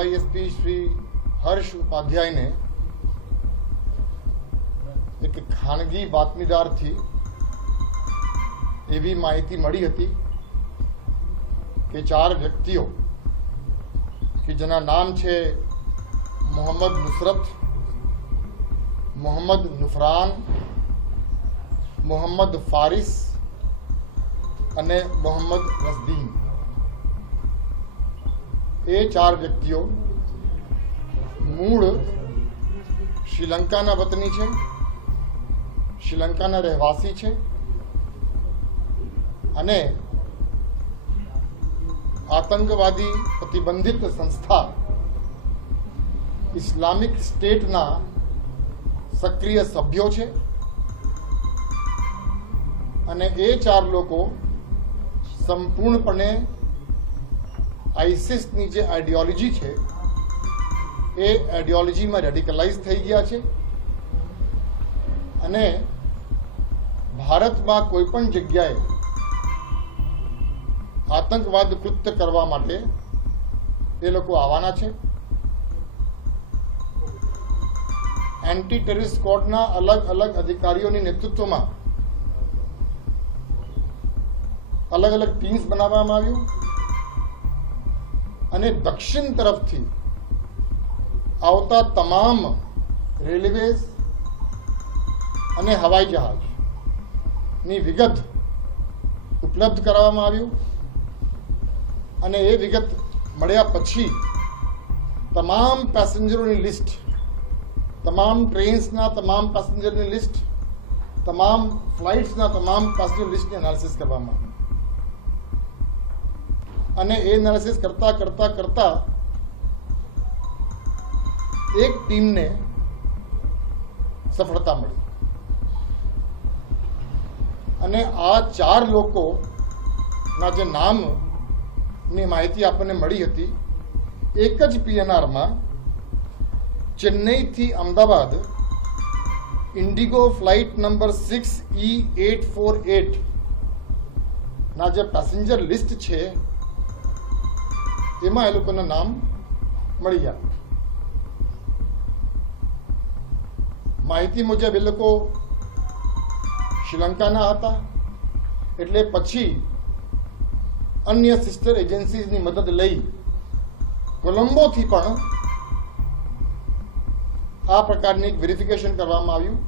DYSP Shri Harsh ઉપાધ્યાયને એક ખાનગી બાતમીદારથી એવી માહિતી મળી હતી કે 4 વ્યક્તિઓ કે જેના નામ છે મોહમ્મદ નુસરત, મોહમ્મદ નુફરાન, મોહમ્મદ ફારિસ અને મોહમ્મદ રસદીન, એ 4 વ્યક્તિઓ મૂળ શ્રીલંકાના વતની છે, શ્રીલંકાના રહેવાસી છે અને આતંકવાદી પ્રતિબંધિત સંસ્થા ઇસ્લામિક સ્ટેટના સક્રિય સભ્યો છે અને એ 4 લોકો સંપૂર્ણપણે આઈસિસની જે આઈડિયોલોજી છે એ આઈડિયોલોજીમાં રેડિકલાઇઝ થઈ ગયા છે અને ભારતમાં કોઈ પણ જગ્યાએ આતંકવાદ કૃત્ય કરવા માટે એ લોકો આવવાના છે. એન્ટી ટેરરિસ્ટ સ્ક્વોડના અલગ અલગ અધિકારીઓની નેતૃત્વમાં અલગ અલગ ટીમ્સ બનાવવામાં આવ્યું અને દક્ષિણ તરફથી આવતા તમામ રેલવેઝ અને હવાઈ જહાજની વિગત ઉપલબ્ધ કરાવવામાં આવ્યું અને એ વિગત મળ્યા પછી તમામ પેસેન્જરોની લિસ્ટ, તમામ ટ્રેન્સના તમામ પેસેન્જરની લિસ્ટ, તમામ ફ્લાઇટ્સના તમામ પેસેન્જર લિસ્ટની એનાલિસિસ કરવામાં આવી અને એ એનાલિસિસ કરતા કરતા કરતા એક ટીમને સફળતા મળી અને આ 4 લોકોના જે નામની માહિતી આપણને મળી હતી, એક જ પીએનઆરમાં ચેન્નઈથી Ahmedabad IndiGo flight number 6E848 ના જે પેસેન્જર લિસ્ટ છે એમાં એ લોકોના નામ મળી ગયા. માહિતી મુજબ એ લોકો શ્રીલંકાના હતા, એટલે પછી અન્ય સિસ્ટર એજન્સીઝની મદદ લઈ કોલંબોથી પણ આ પ્રકારની વેરિફિકેશન કરવામાં આવ્યું